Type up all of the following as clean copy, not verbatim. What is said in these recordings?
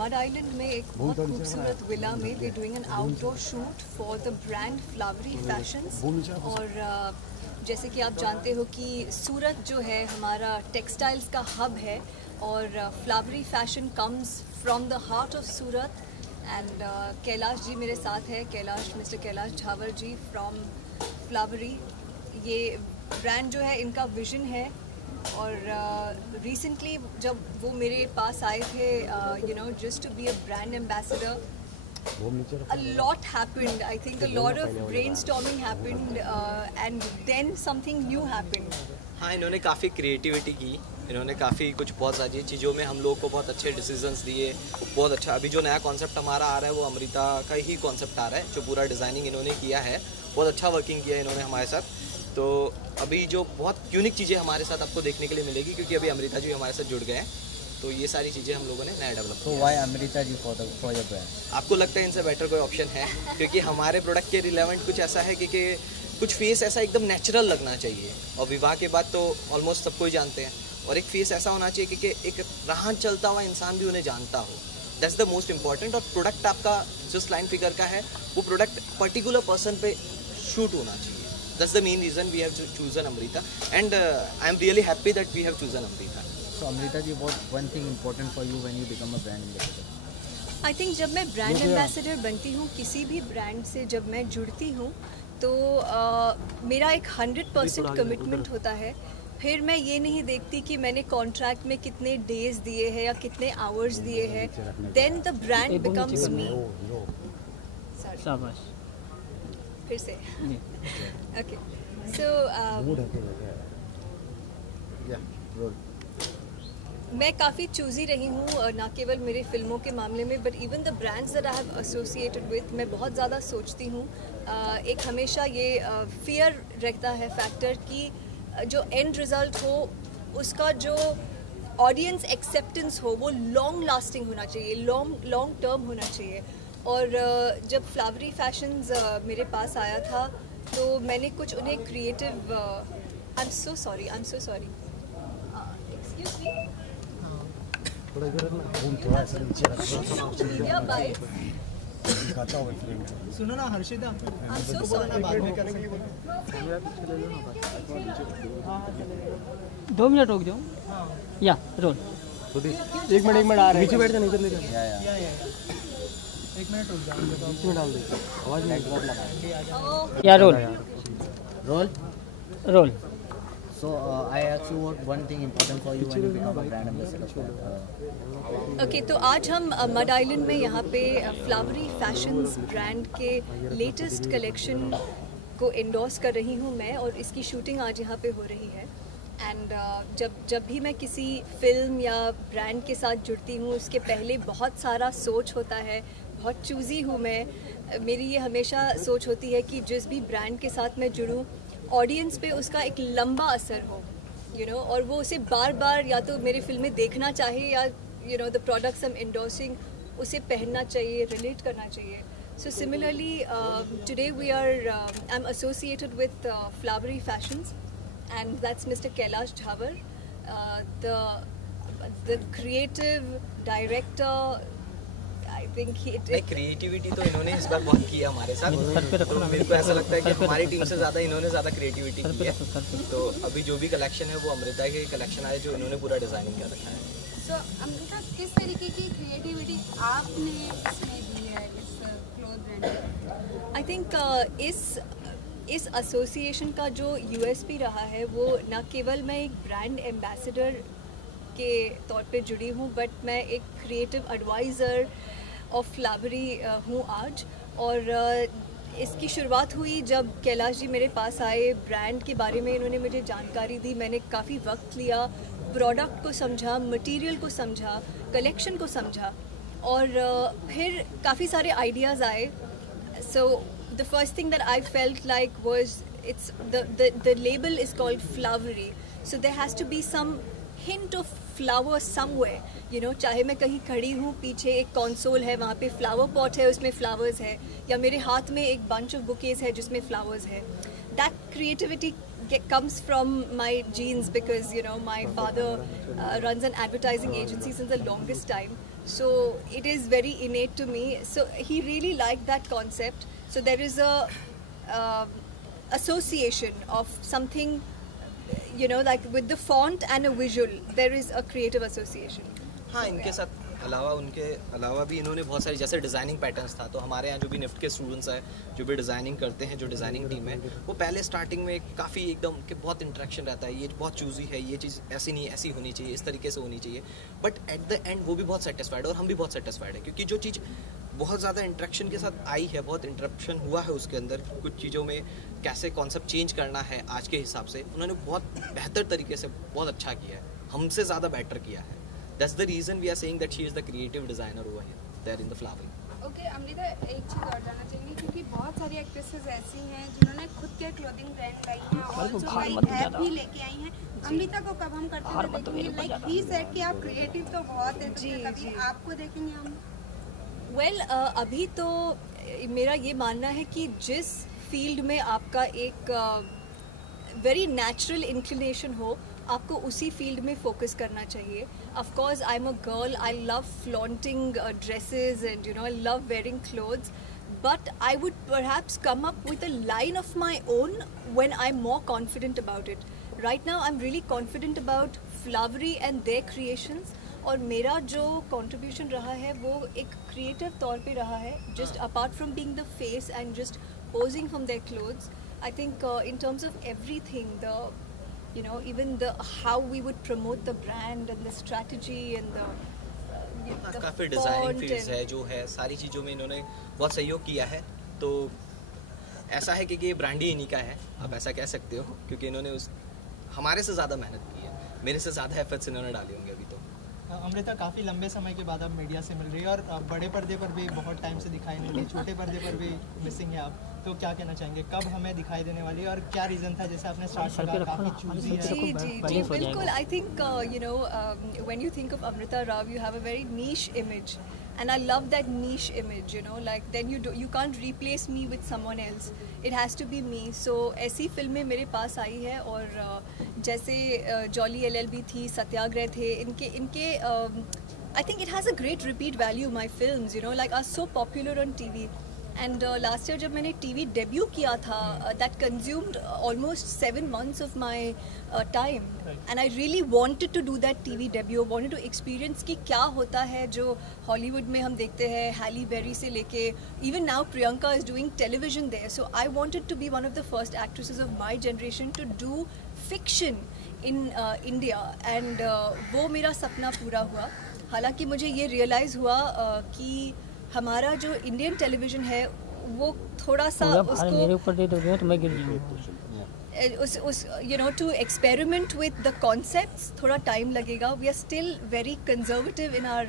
Mud island में एक बहुत खूबसूरत विला में we doing an outdoor shoot for the brand Flowery Fashions. और जैसे कि आप जानते हो कि सूरत जो है हमारा टेक्सटाइल्स का हब है और Flowery fashion comes from the heart of Surat. And Kailash ji मेरे साथ है, mister Kailash Jhawar ji from Flowery. ये ब्रांड जो है इनका विजन है और रिसेंटली जब वो मेरे पास आए थे just to be a brand ambassador, a lot happened. I think a lot of brainstorming happened and then something new happened. हाँ, इन्होंने काफ़ी क्रिएटिविटी की, इन्होंने काफ़ी कुछ बहुत सारी चीज़ों में हम लोग को बहुत अच्छे डिसीजंस दिए। बहुत अच्छा अभी जो नया कॉन्सेप्ट हमारा आ रहा है वो अमृता का ही कॉन्सेप्ट आ रहा है, जो पूरा डिज़ाइनिंग इन्होंने किया है। बहुत अच्छा वर्किंग किया है इन्होंने हमारे साथ। तो अभी जो बहुत यूनिक चीज़ें हमारे साथ आपको देखने के लिए मिलेगी, क्योंकि अभी अमृता जी हमारे साथ जुड़ गए हैं। तो ये सारी चीज़ें हम लोगों ने नया डेवलप किया। तो why Amrita ji for your brand? आपको लगता है इनसे बेटर कोई ऑप्शन है? क्योंकि हमारे प्रोडक्ट के रिलेवेंट कुछ ऐसा है कि कुछ फेस ऐसा एकदम नेचुरल लगना चाहिए, और विवाह के बाद तो ऑलमोस्ट सबको ही जानते हैं, और एक फेस ऐसा होना चाहिए कि एक राह चलता हुआ इंसान भी उन्हें जानता हो। That's the most important. और प्रोडक्ट आपका जो स्लाइन फिगर का है वो प्रोडक्ट पर्टिकुलर पर्सन पे शूट होना चाहिए। That's the main reason we have chosen Amrita, and I am really happy that we have chosen Amrita. So Amrita ji, what one thing important for you when you become a brand ambassador? I think जब मैं brand ambassador बनती हूँ किसी भी brand से, जब मैं जुड़ती हूँ तो मेरा एक 100% कमिटमेंट होता है। फिर मैं ये नहीं देखती कि मैंने कॉन्ट्रैक्ट में कितने डेज दिए हैं या कितने आवर्स दिए हैं। देन द ब्रांड बिकम्स मी। शाबाश। फिर से ओके सो मैं काफ़ी चूज़ी रही हूँ, ना केवल मेरे फिल्मों के मामले में but even the brands that I have associated with. मैं बहुत ज़्यादा सोचती हूँ। एक हमेशा ये फियर रहता है फैक्टर कि जो एंड रिज़ल्ट हो उसका जो ऑडियंस एक्सेप्टेंस हो वो लॉन्ग लास्टिंग होना चाहिए, लॉन्ग टर्म होना चाहिए। और जब फ्लावरी फैशंस मेरे पास आया था तो मैंने कुछ उन्हें creative I am so sorry excuse me सुनो ना Harshita, I'm so sorry. 2 minute रोक दो। या रोल। एक मिनट आ रहा है। नीचे बैठ जा, नीचे ले जा। एक मिनट रुक जाओ, बीच में डाल दे, आवाज नहीं लगा। या role role. So I ask you one thing important for you when you become a brand ambassador. Okay तो आज हम मड आइलैंड में यहाँ पे फ्लावरी फैशंस ब्रांड के लेटेस्ट कलेक्शन को एंडोर्स कर रही हूँ मैं, और इसकी शूटिंग आज यहाँ पे हो रही है। एंड जब भी मैं किसी फिल्म या ब्रांड के साथ जुड़ती हूँ उसके पहले बहुत सारा सोच होता है, बहुत चूज़ी हूँ मैं। मेरी ये हमेशा सोच होती है कि जिस भी ब्रांड के साथ मैं जुड़ूँ ऑडियंस पे उसका एक लंबा असर हो, और वो उसे बार बार या तो मेरी फिल्में देखना चाहिए या the products I am endorsing उसे पहनना चाहिए, रिलेट करना चाहिए। So similarly today we are I am associated with Flowery Fashions and that's mister Kailash Jhawar, the creative director. I think creativity तो इन्होंने इस बार बहुत किया हमारे साथ। तो मेरे को ऐसा लगता है कि हमारी टीम से ज़्यादा इन्होंने ज़्यादा क्रिएटिविटी की है। तो अभी जो भी कलेक्शन है वो अमृता के कलेक्शन आए जो इन्होंने पूरा डिज़ाइनिंग कर रखा है। सो अमृता, किस तरीके की क्रिएटिविटी आपने इसमें दी है इस क्लोथ ब्रांड? आई थिंक इस एसोसिएशन का जो यूएसपी रहा है वो न केवल मैं एक ब्रांड एम्बेसडर के तौर पे जुड़ी हूँ बट मैं एक क्रिएटिव एडवाइज़र ऑफ फ्लावरी हूँ आज। और इसकी शुरुआत हुई जब कैलाश जी मेरे पास आए, ब्रांड के बारे में इन्होंने मुझे जानकारी दी। मैंने काफ़ी वक्त लिया, प्रोडक्ट को समझा, मटेरियल को समझा, कलेक्शन को समझा, और फिर काफ़ी सारे आइडियाज़ आए। So the first thing that I felt like was it's the label is called flowery, so there has to be some hint of flower somewhere, चाहे मैं कहीं खड़ी हूँ, पीछे एक कंसोल है, वहाँ पे फ्लावर पॉट है, उसमें फ्लावर्स है, या मेरे हाथ में एक बंच ऑफ बुकेज है जिसमें फ्लावर्स है। That creativity comes from my genes because my father runs an advertising agency since the longest time. So it is very innate to me. So he really liked that concept. So there is a association of something, you know, like with the font and a visual, there is a creative association. हाँ, इनके साथ उनके अलावा भी इन्होंने बहुत सारी, जैसे डिज़ाइनिंग पैटर्न्स था, तो हमारे यहाँ जो भी निफ्ट के स्टूडेंट्स हैं जो भी डिज़ाइनिंग करते हैं, जो डिज़ाइनिंग टीम है, वो पहले स्टार्टिंग में काफ़ी एकदम कि बहुत इंटरेक्शन रहता है, ये बहुत चूज़ी है, ये चीज़ ऐसी नहीं ऐसी होनी चाहिए, इस तरीके से होनी चाहिए, बट एट द एंड वो भी बहुत सेटिस्फाइड और हम भी बहुत सेटिस्फाइड है, क्योंकि जो चीज़ बहुत ज़्यादा इंटरेक्शन के साथ आई है, बहुत इंटरप्शन हुआ है उसके अंदर, कुछ चीज़ों में कैसे कॉन्सेप्ट चेंज करना है आज के हिसाब से, उन्होंने बहुत बेहतर तरीके से बहुत अच्छा किया है, हमसे ज़्यादा बेटर किया है. That's the reason we are saying that she is the creative designer over here, there in the flower. Okay, Amrita, एक चीज़ और जानना चाहेंगे, क्योंकि बहुत सारी एक्ट्रेसेस ऐसी हैं जिन्होंने खुद के क्लोथिंग ब्रांड लाई हैं और जो नई ऐप भी लेके आई हैं. अमृता को कब हम करते हुए देखेंगे? लाइक ही सेड कि आप क्रिएटिव तो बहुत है, कभी आपको देखेंगे हम? Well, अभी तो मेरा ये मानना है कि जिस फील्ड में आपका एक वेरी नेचुरल इंक्लिनेशन हो, आपको उसी फील्ड में फोकस करना चाहिए. Of course I am a girl, I love flaunting dresses and you know I love wearing clothes, but I would perhaps come up with a line of my own when I'm more confident about it. Right now I'm really confident about Flowery and their creations, और मेरा जो contribution रहा है वो एक creative तौर पे रहा है, just apart from being the face and just posing from their clothes. I think in terms of everything, the you know, even the how we would promote the brand and the strategy and the काफ़ी designing fields है जो है, सारी चीज़ों में इन्होंने बहुत सहयोग किया है. तो ऐसा है कि ये ब्रांड ही इन्हीं का है, आप ऐसा कह सकते हो, क्योंकि इन्होंने हमारे से ज़्यादा मेहनत की है, मेरे से ज़्यादा एफर्ट्स इन्होंने डाले होंगे अभी तो. अमृता, काफ़ी लंबे समय के बाद अब मीडिया से मिल रही है और बड़े पर्दे पर भी बहुत टाइम से दिखाई नहीं दी, छोटे पर्दे पर भी मिसिंग है आप, तो क्या कहना चाहेंगे, कब हमें दिखाई देने वाली है और क्या रीज़न था, जैसे आपने स्टार्ट किया काफ़ी चूजी है? जी बिल्कुल. I think you know when you think of Amrita Rao, you have a very niche image, and I love that niche image, you know, like then you can't replace me with someone else, it has to be me. So ऐसी फिल्में मेरे पास आई है, और जैसे jolly LLB थी, सत्याग्रह थे, इनके I think it has a great repeat value. My films, you know, like are so popular on TV. And last year जब मैंने TV debut किया था, that consumed almost 7 months of my time, and I really wanted to do that TV debut, wanted to experience कि क्या होता है जो Hollywood में हम देखते हैं, हाली बेरी से लेके even now Priyanka is doing television there. So I wanted to be one of the first actresses of my generation to do fiction in India, and वो मेरा सपना पूरा हुआ. हालांकि मुझे ये रियलाइज़ हुआ कि हमारा जो इंडियन टेलीविज़न है वो थोड़ा सा उसको मेरे ऊपर दे दोगे तो मैं गिर जाऊंगा. उस you know to experiment with the concepts थोड़ा टाइम लगेगा. We are still very conservative in our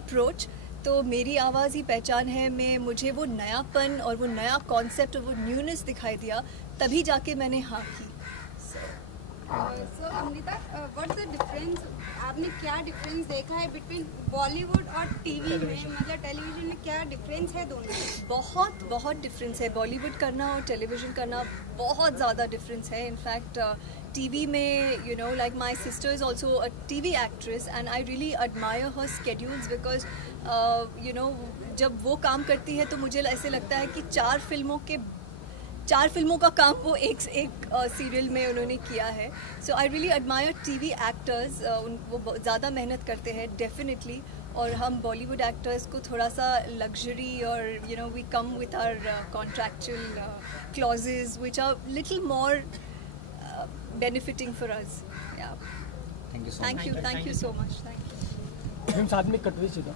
approach. तो मेरी आवाज़ ही पहचान है में मुझे वो नयापन और वो नया कॉन्सेप्ट और वो न्यूनेस दिखाई दिया, तभी जाके मैंने हाँ की. So Amrita, what's the difference, आपने क्या डिफरेंस देखा है बिटवीन बॉलीवुड और टीवी में, मतलब टेलीविजन में क्या डिफरेंस है दोनों में? बहुत डिफरेंस है. बॉलीवुड करना और टेलीविज़न करना बहुत ज़्यादा डिफरेंस है. इनफैक्ट टीवी में, you know, like my sister is also a TV actress, and I really admire her schedules, because you know जब वो काम करती है तो मुझे ऐसे लगता है कि 4 फिल्मों का काम वो एक सीरियल में उन्होंने किया है. So I really admire TV actors. वो ज़्यादा मेहनत करते हैं डेफिनेटली, और हम बॉलीवुड एक्टर्स को थोड़ा सा लग्जरी और you know we come with our contractual clauses which are little more benefiting for us. Thank you so much. Thank you so much. Thank you. हम साथ में कटवी सीधा.